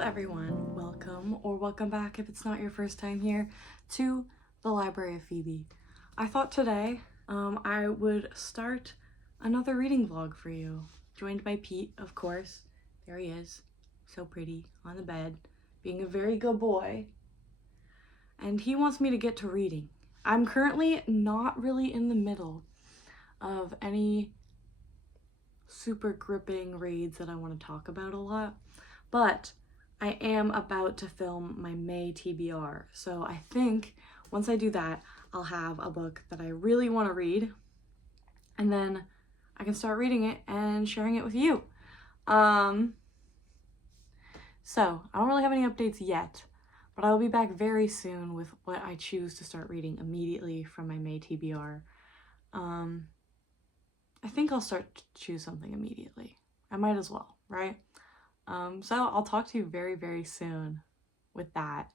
everyone, welcome back if it's not your first time here to the Library of Phoebe. I thought today I would start another reading vlog for you, joined by Pete, of course. There he is, so pretty, on the bed, being a very good boy, and he wants me to get to reading. I'm currently not really in the middle of any super gripping reads that I want to talk about a lot, but I am about to film my May TBR, so I think once I do that, I'll have a book that I really want to read, and then I can start reading it and sharing it with you. So I don't really have any updates yet, but I will be back very soon with what I choose to start reading immediately from my May TBR. I think I'll start to choose something immediately. I might as well, right? So I'll talk to you very, very soon with that.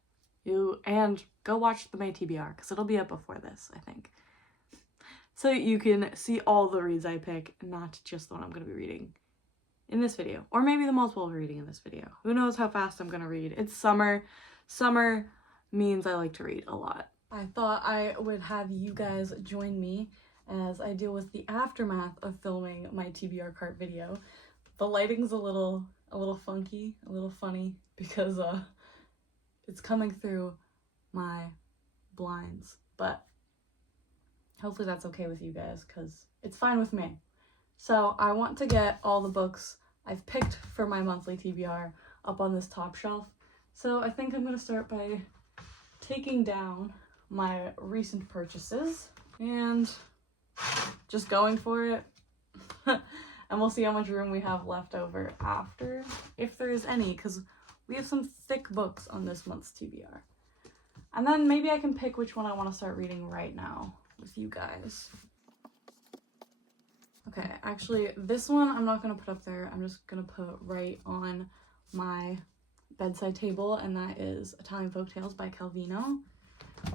And go watch the May TBR, because it'll be up before this, I think. So you can see all the reads I pick, not just the one I'm going to be reading in this video. Or maybe the multiple reading in this video. Who knows how fast I'm going to read. It's summer. Summer means I like to read a lot. I thought I would have you guys join me as I deal with the aftermath of filming my TBR cart video. The lighting's a little funky, a little funny, because it's coming through my blinds, but hopefully that's okay with you guys, because it's fine with me. So I want to get all the books I've picked for my monthly TBR up on this top shelf. So I think I'm going to start by taking down my recent purchases and just going for it. And we'll see how much room we have left over after, if there is any, because we have some thick books on this month's TBR. And then maybe I can pick which one I want to start reading right now with you guys. Okay, actually, this one I'm not going to put up there. I'm just going to put right on my bedside table, and that is Italian Folktales by Calvino.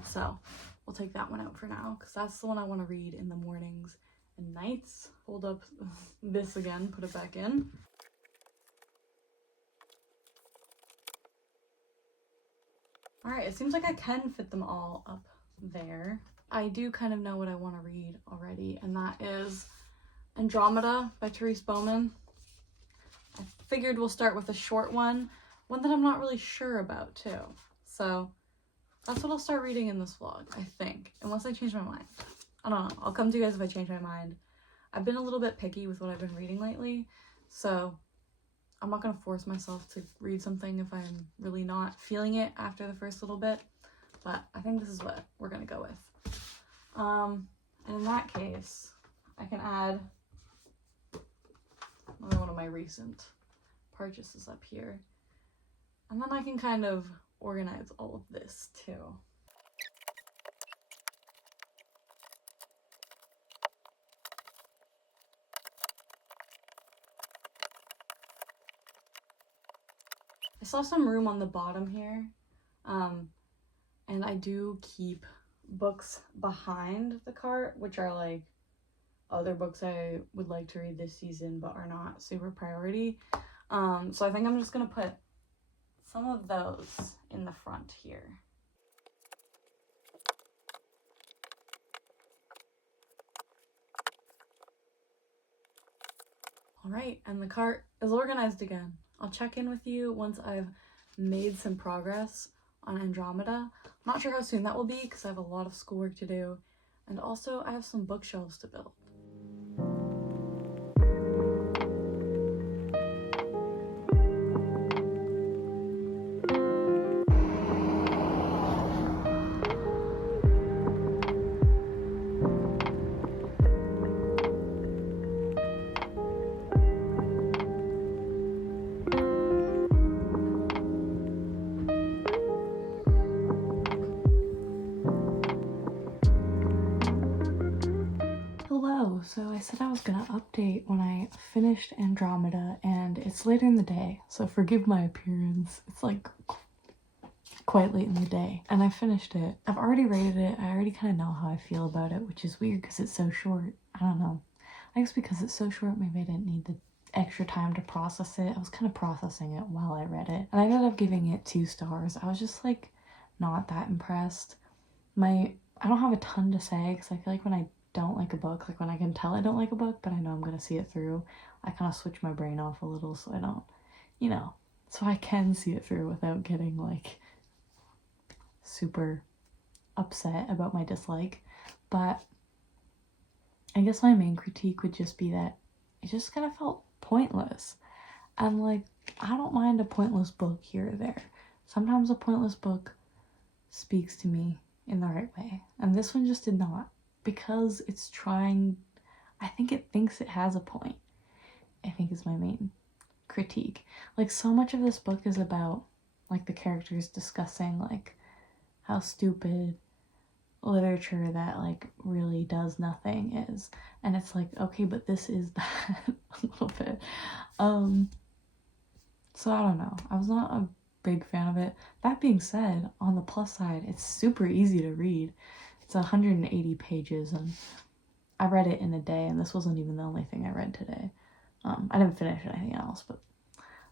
So we'll take that one out for now, because that's the one I want to read in the mornings and nights. Hold up this again, put it back in. Alright, it seems like I can fit them all up there. I do kind of know what I want to read already, and that is Andromeda by Therese Bowman. I figured we'll start with a short one that I'm not really sure about too. So that's what I'll start reading in this vlog, I think, unless I change my mind. I don't know. I'll come to you guys if I change my mind. I've been a little bit picky with what I've been reading lately, so I'm not going to force myself to read something if I'm really not feeling it after the first little bit, but I think this is what we're going to go with. And in that case, I can add another one of my recent purchases up here, and then I can kind of organize all of this too. I saw some room on the bottom here, and I do keep books behind the cart, which are like other books I would like to read this season but are not super priority. So I think I'm just gonna put some of those in the front here. All right, and the cart is organized again. I'll check in with you once I've made some progress on Andromeda. I'm not sure how soon that will be because I have a lot of schoolwork to do, and also I have some bookshelves to build. So I said I was gonna update when I finished Andromeda, and it's later in the day, so forgive my appearance. It's like quite late in the day, and I finished it. I've already rated it. I already kind of know how I feel about it, which is weird because it's so short. I don't know. I guess because it's so short, maybe I didn't need to extra time to process it. I was kind of processing it while I read it. And I ended up giving it 2 stars. I was just like not that impressed. I don't have a ton to say because I feel like when I don't like a book, like when I can tell I don't like a book, but I know I'm going to see it through, I kind of switch my brain off a little so I don't, so I can see it through without getting like super upset about my dislike. But I guess my main critique would just be that it just kind of felt pointless. And like, I don't mind a pointless book here or there. Sometimes a pointless book speaks to me in the right way. And this one just did not, because it's trying, I think it thinks it has a point, I think is my main critique. Like, so much of this book is about like the characters discussing like how stupid literature that like really does nothing is, and it's like, okay, but this is that a little bit. So I don't know, I was not a big fan of it. That being said, on the plus side, it's super easy to read. It's 180 pages and I read it in a day, and this wasn't even the only thing I read today. I didn't finish anything else, but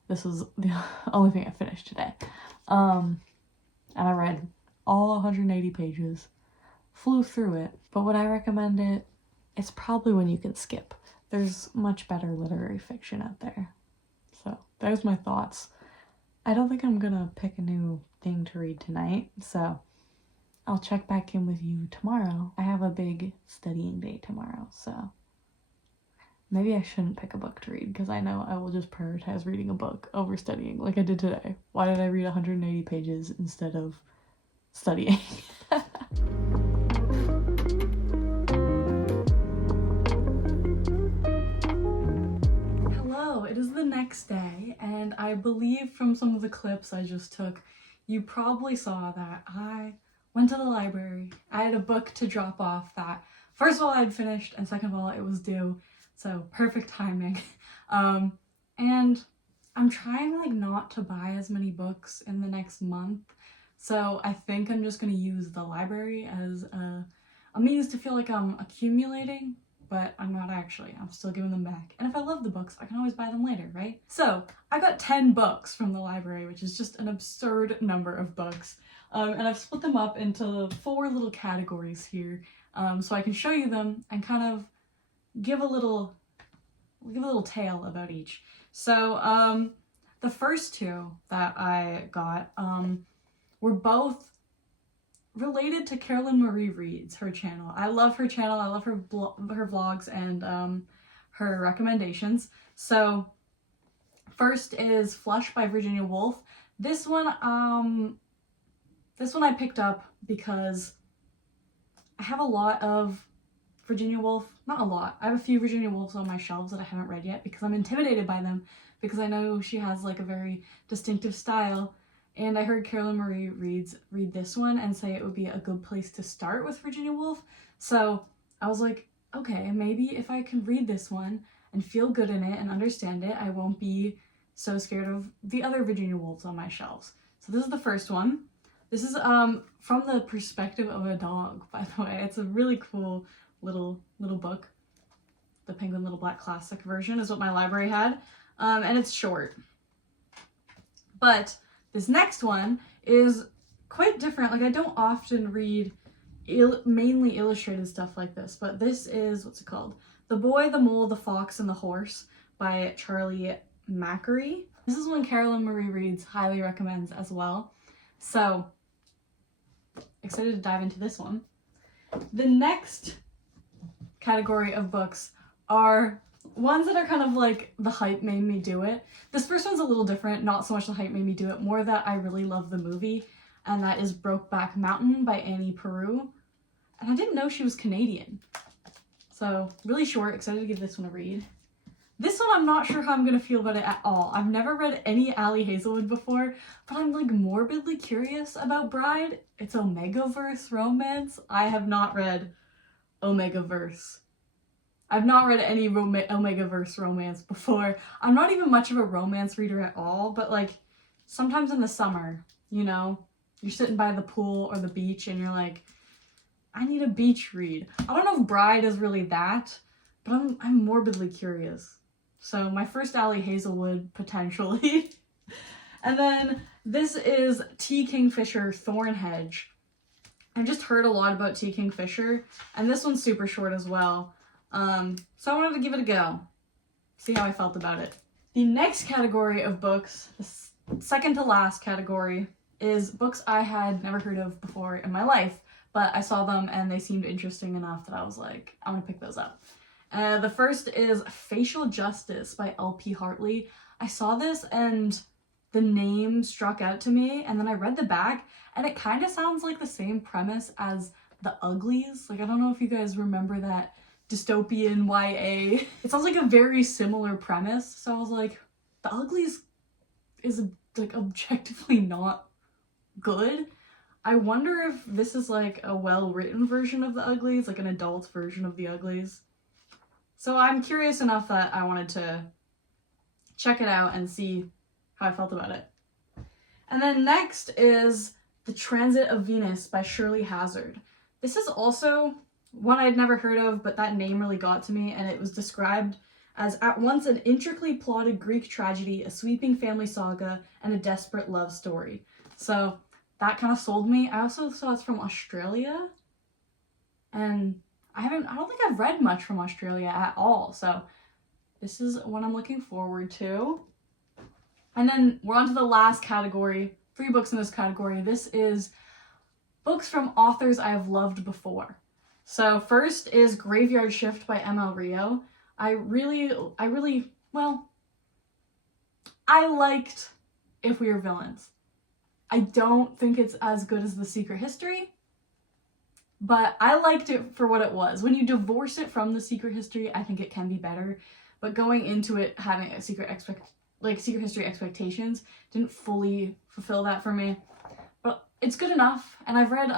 this was the only thing I finished today. And I read all 180 pages, flew through it. But would I recommend it? It's probably one you can skip. There's much better literary fiction out there. So there's my thoughts. I don't think I'm gonna pick a new thing to read tonight, so I'll check back in with you tomorrow. I have a big studying day tomorrow, so maybe I shouldn't pick a book to read, because I know I will just prioritize reading a book over studying like I did today. Why did I read 180 pages instead of studying? Hello, it is the next day, and I believe from some of the clips I just took, you probably saw that I went to the library. I had a book to drop off that, first of all, I had finished, and second of all, it was due. So perfect timing. And I'm trying like not to buy as many books in the next month. So I think I'm just gonna use the library as a means to feel like I'm accumulating, but I'm not actually. I'm still giving them back. And if I love the books, I can always buy them later, right? So I got 10 books from the library, which is just an absurd number of books. And I've split them up into 4 little categories here, so I can show you them and kind of give a little tale about each. So the first 2 that I got were both related to Carolyn Marie Reed's, her channel. I love her channel. I love her vlogs and her recommendations. So first is Flush by Virginia Woolf. This one I picked up because I have a lot of Virginia Woolf, not a lot. I have a few Virginia Woolfs on my shelves that I haven't read yet because I'm intimidated by them, because I know she has like a very distinctive style, and I heard Carolyn Marie read this one and say it would be a good place to start with Virginia Woolf. So I was like, okay, maybe if I can read this one and feel good in it and understand it, I won't be so scared of the other Virginia Woolfs on my shelves. So this is the first one. This is from the perspective of a dog, by the way. It's a really cool little book. The Penguin Little Black Classic version is what my library had, and it's short. But this next one is quite different. Like, I don't often read mainly illustrated stuff like this, but this is, what's it called? The Boy, the Mole, the Fox, and the Horse by Charlie Macquarie. This is one Carolyn Marie Reed's highly recommends as well. So excited to dive into this one. The next category of books are ones that are kind of like the hype made me do it. This first one's a little different, not so much the hype made me do it, more that I really love the movie, and that is Brokeback Mountain by Annie Proulx. And I didn't know she was Canadian. So really short, excited to give this one a read. This one I'm not sure how I'm gonna feel about it at all. I've never read any Ali Hazelwood before, but I'm like morbidly curious about Bride. It's Omegaverse romance. I have not read Omegaverse. I've not read any Omegaverse romance before. I'm not even much of a romance reader at all, but like sometimes in the summer, you know, you're sitting by the pool or the beach and you're like, I need a beach read. I don't know if Bride is really that, but I'm morbidly curious. So my first Ally Hazelwood, potentially. And then this is T. Kingfisher Thornhedge. I've just heard a lot about T. Kingfisher, and this one's super short as well. So I wanted to give it a go, see how I felt about it. The next category of books, the second to last category, is books I had never heard of before in my life, but I saw them and they seemed interesting enough that I was like, I'm gonna pick those up. The first is Facial Justice by L.P. Hartley. I saw this and the name struck out to me, and then I read the back, and it kind of sounds like the same premise as The Uglies. Like, I don't know if you guys remember that dystopian YA. It sounds like a very similar premise, so I was like, The Uglies is like objectively not good. I wonder if this is like a well-written version of The Uglies, like an adult version of The Uglies. So I'm curious enough that I wanted to check it out and see how I felt about it. And then next is The Transit of Venus by Shirley Hazard. This is also one I'd never heard of, but that name really got to me, and it was described as at once an intricately plotted Greek tragedy, a sweeping family saga, and a desperate love story. So that kind of sold me. I also saw it's from Australia, and I don't think I've read much from Australia at all, so this is what I'm looking forward to. And then we're on to the last category, 3 books in this category. This is books from authors I have loved before. So first is Graveyard Shift by M.L. Rio. I liked If We Are Villains. I don't think it's as good as The Secret History, but I liked it for what it was. When you divorce it from The Secret History, I think it can be better, but going into it having a Secret History expectations didn't fully fulfill that for me. But it's good enough, and I've read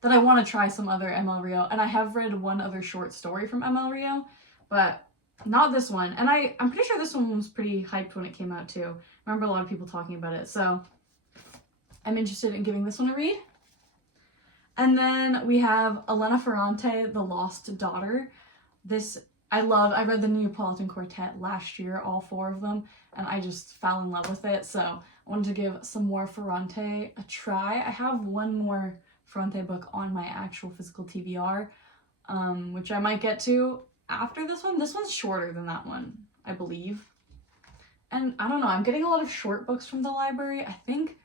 that I want to try some other M.L. Rio, and I have read one other short story from M.L. Rio, but not this one. And I'm pretty sure this one was pretty hyped when it came out too. I remember a lot of people talking about it, so I'm interested in giving this one a read. And then we have Elena Ferrante, The Lost Daughter. This I read the Neapolitan Quartet last year, all 4 of them, and I just fell in love with it, so I wanted to give some more Ferrante a try. I have one more Ferrante book on my actual physical TBR, which I might get to after this one. This one's shorter than that one, I believe. And I don't know, I'm getting a lot of short books from the library. I think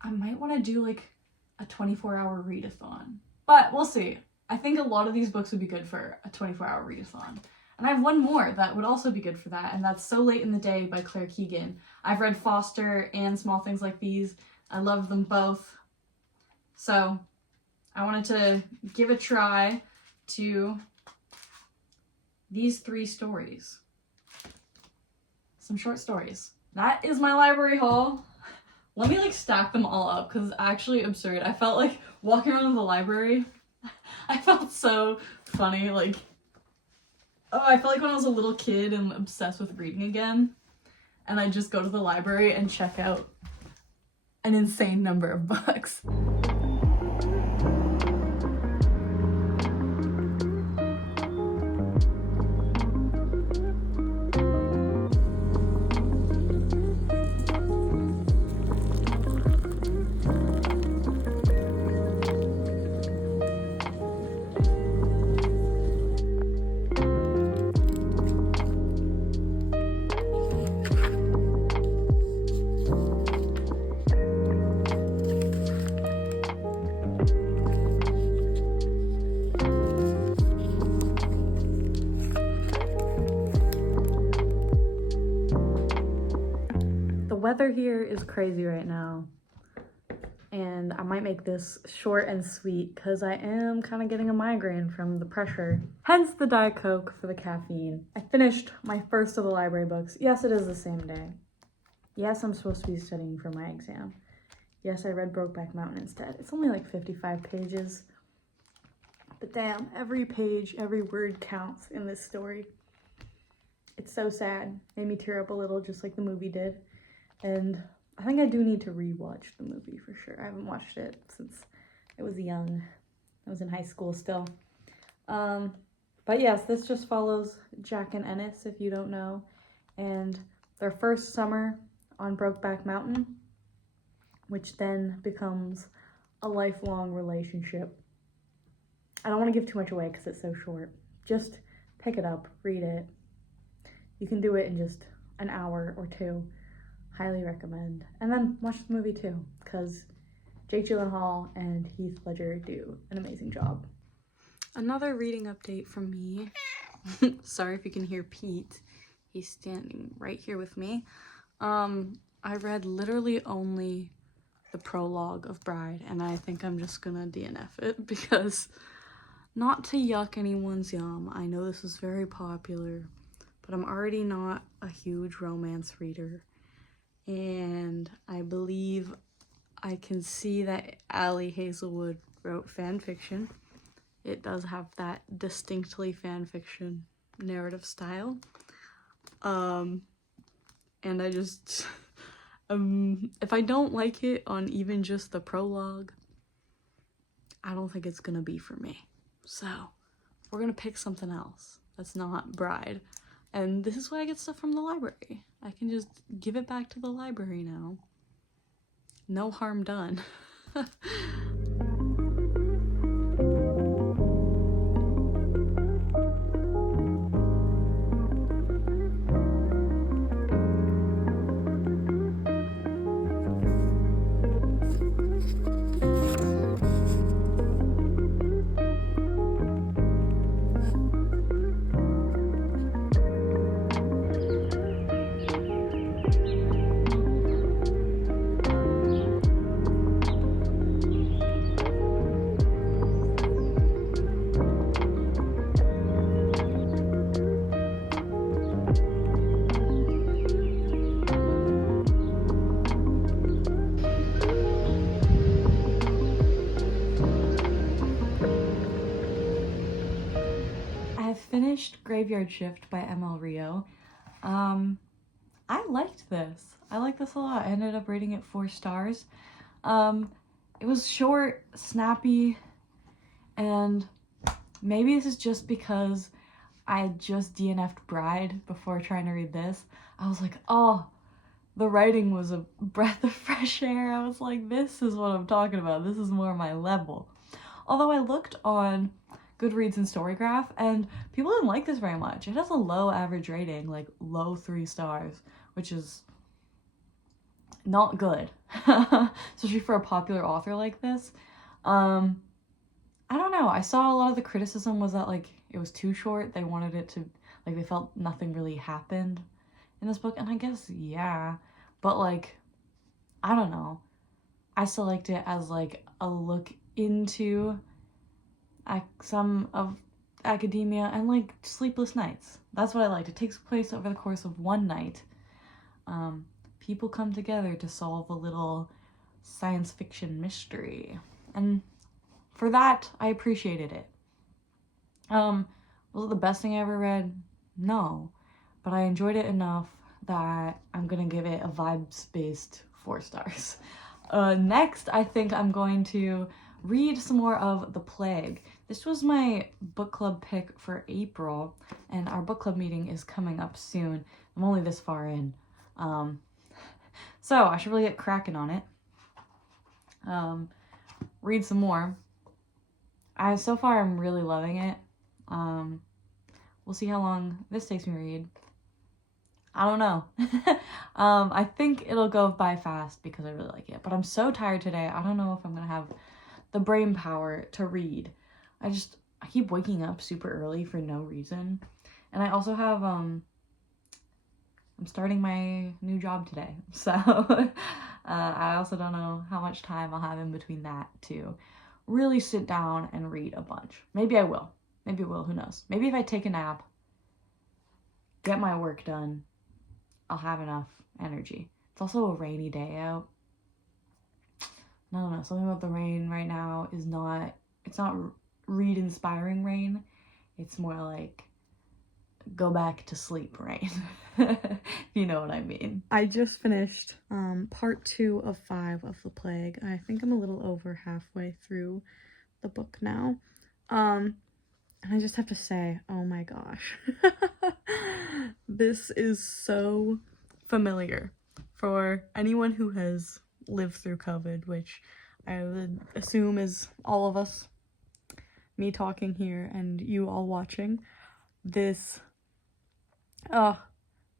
I might want to do like a 24-hour readathon, but we'll see. I think a lot of these books would be good for a 24-hour readathon. And I have one more that would also be good for that, and that's So Late in the Day by Claire Keegan. I've read Foster and Small Things Like These. I love them both. So I wanted to give a try to these 3 stories. Some short stories. That is my library haul. Let me stack them all up because it's actually absurd. I felt like walking around the library, I felt so funny. I felt like when I was a little kid and obsessed with reading again, and I just go to the library and check out an insane number of books. Weather here is crazy right now, and I might make this short and sweet because I am kind of getting a migraine from the pressure, hence the Diet Coke for the caffeine. I finished my first of the library books. Yes, it is the same day. Yes, I'm supposed to be studying for my exam. Yes, I read Brokeback Mountain instead. It's only 55 pages, but damn, every page, every word counts in this story. It's so sad. Made me tear up a little, just like the movie did. And I think I do need to rewatch the movie for sure. I haven't watched it since I was young. I was in high school still. But yes, this just follows Jack and Ennis, if you don't know, and their first summer on Brokeback Mountain, which then becomes a lifelong relationship. I don't want to give too much away because it's so short. Just pick it up, read it. You can do it in just an hour or two. Highly recommend. And then watch the movie too, because Jake Gyllenhaal and Heath Ledger do an amazing job. Another reading update from me. Sorry if you can hear Pete. He's standing right here with me. I read literally only the prologue of Bride, and I think I'm just gonna DNF it because, not to yuck anyone's yum, I know this is very popular, but I'm already not a huge romance reader, and I believe I can see that Allie Hazelwood wrote fan fiction. It does have that distinctly fan fiction narrative style. And I just, if I don't like it on even just the prologue, I don't think it's gonna be for me. So, we're gonna pick something else that's not Bride. And this is why I get stuff from the library. I can just give it back to the library now. No harm done. Finished Graveyard Shift by ML Rio. I liked this. I like this a lot. I ended up rating it 4 stars. It was short, snappy, and maybe this is just because I had just DNF'd Bride before trying to read this. I was like, oh, the writing was a breath of fresh air. I was like, this is what I'm talking about. This is more my level. Although I looked on Goodreads and Storygraph, and people didn't like this very much. It has a low average rating, like low 3 stars, which is not good, especially for a popular author like this. I don't know. I saw a lot of the criticism was that, like, it was too short. They wanted it to, like, they felt nothing really happened in this book, and I guess, yeah, but, like, I don't know. I still liked it as, like, a look into some of academia and, like, sleepless nights. That's what I liked. It takes place over the course of one night. People come together to solve a little science fiction mystery, and for that, I appreciated it. Was it the best thing I ever read? No, but I enjoyed it enough that I'm gonna give it a vibes-based 4 stars. Next, I think I'm going to read some more of The Plague. This was my book club pick for April, and our book club meeting is coming up soon. I'm only this far in. So I should really get cracking on it. Read some more. So far I'm really loving it. We'll see how long this takes me to read. I don't know. I think it'll go by fast because I really like it. But I'm so tired today. I don't know if I'm gonna have the brain power to read. I keep waking up super early for no reason. And I also have, I'm starting my new job today. So, I also don't know how much time I'll have in between that to really sit down and read a bunch. Maybe I will. Maybe I will, who knows. Maybe if I take a nap, get my work done, I'll have enough energy. It's also a rainy day out. I don't know, something about the rain right now is not, it's not read-inspiring rain. It's more like go back to sleep rain, if you know what I mean. I just finished part 2 of 5 of The Plague. I think I'm a little over halfway through the book now. And I just have to say, oh my gosh, this is so familiar for anyone who has lived through COVID, which I would assume is all of us, me talking here and you all watching. This, the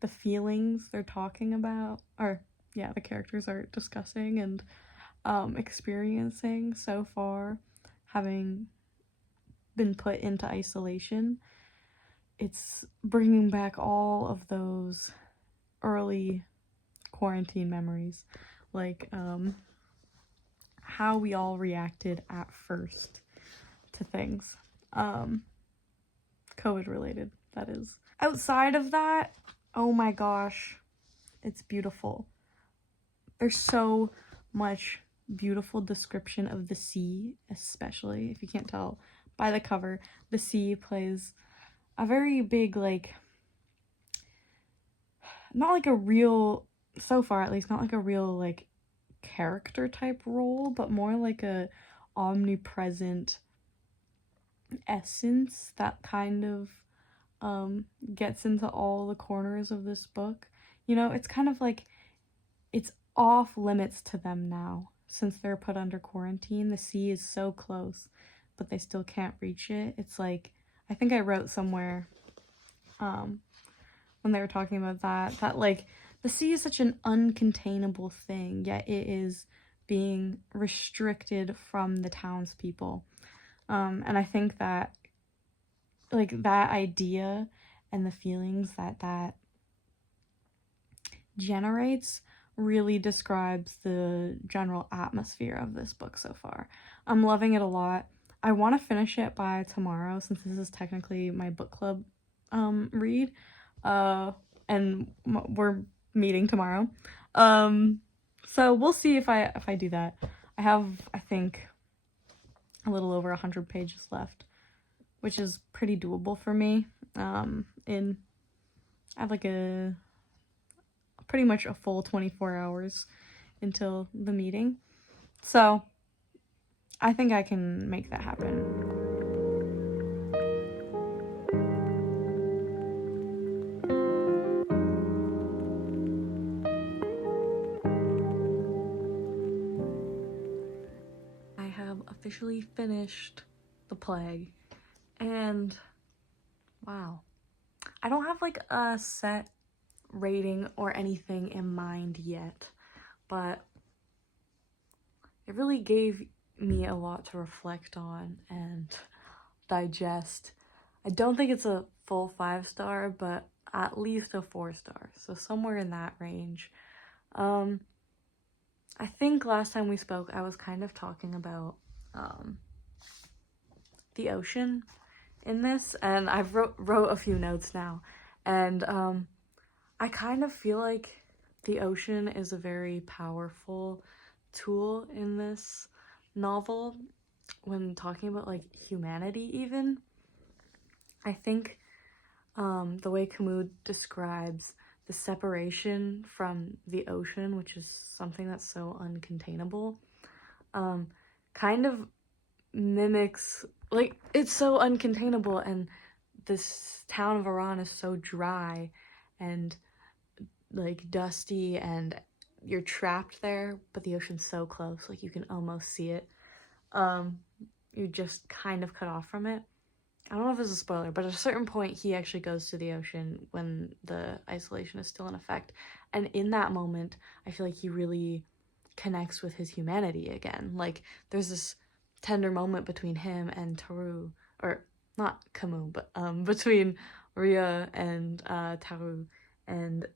feelings they're talking about, or yeah, the characters are discussing and experiencing so far, having been put into isolation. It's bringing back all of those early quarantine memories, like how we all reacted at first to things, COVID related, that is. Outside of that, oh my gosh, it's beautiful. There's so much beautiful description of the sea, especially if you can't tell by the cover. The sea plays a very big, like, not like a real, so far at least, not like a real, like, character type role, but more like a omnipresent essence that kind of gets into all the corners of this book. You know, it's kind of like it's off limits to them now since they're put under quarantine. The sea is so close, but they still can't reach it. It's like, I think I wrote somewhere when they were talking about that like the sea is such an uncontainable thing, yet it is being restricted from the townspeople. And I think that, like, that idea and the feelings that generates really describes the general atmosphere of this book so far. I'm loving it a lot. I want to finish it by tomorrow, since this is technically my book club read, and we're meeting tomorrow. So we'll see if I do that. I have, I think, a little over 100 pages left, which is pretty doable for me. I have like pretty much a full 24 hours until the meeting. So I think I can make that happen. I have officially finished The Plague, and wow. I don't have like a set rating or anything in mind yet, but it really gave me a lot to reflect on and digest. I don't think it's a full 5-star, but at least a 4-star, so somewhere in that range. I think last time we spoke I was kind of talking about the ocean in this, and I've wrote a few notes now, and I kind of feel like the ocean is a very powerful tool in this novel when talking about, like, humanity even. I think the way Camus describes the separation from the ocean, which is something that's so uncontainable, kind of mimics, like, it's so uncontainable, and this town of Iran is so dry and like dusty, and you're trapped there, but the ocean's so close, like you can almost see it. You're just kind of cut off from it. I don't know if this is a spoiler, but at a certain point he actually goes to the ocean when the isolation is still in effect, and in that moment I feel like he really connects with his humanity again. Like, there's this tender moment between him and Taru, or not Camus, but between Ria and Taru, and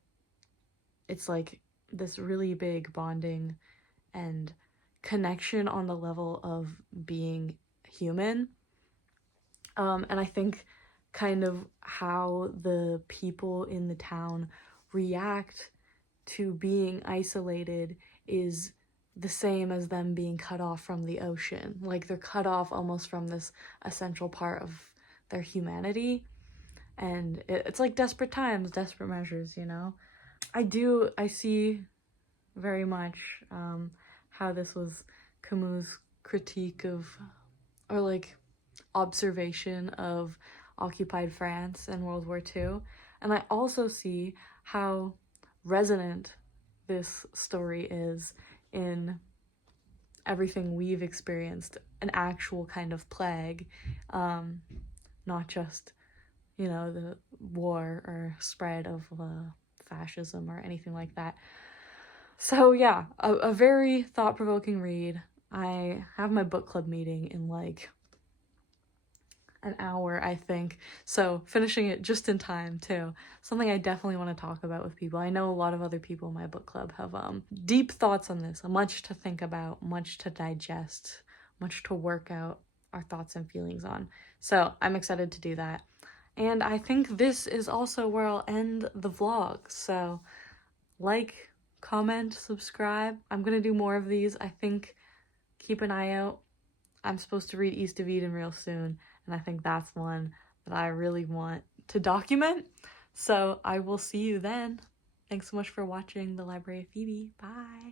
it's like this really big bonding and connection on the level of being human. And I think kind of how the people in the town react to being isolated is the same as them being cut off from the ocean. Like, they're cut off almost from this essential part of their humanity. And it's like desperate times, desperate measures, you know? I see very much how this was Camus' critique of, or like observation of occupied France in World War II. And I also see how resonant this story is in everything we've experienced, an actual kind of plague, not just, you know, the war or spread of fascism or anything like that. So yeah, a very thought-provoking read. I have my book club meeting in like an hour, I think. So finishing it just in time too. Something I definitely want to talk about with people. I know a lot of other people in my book club have deep thoughts on this, much to think about, much to digest, much to work out our thoughts and feelings on. So I'm excited to do that. And I think this is also where I'll end the vlog. So like, comment, subscribe. I'm gonna do more of these. I think keep an eye out. I'm supposed to read East of Eden real soon, and I think that's one that I really want to document. So I will see you then. Thanks so much for watching The Library of Phoebe. Bye.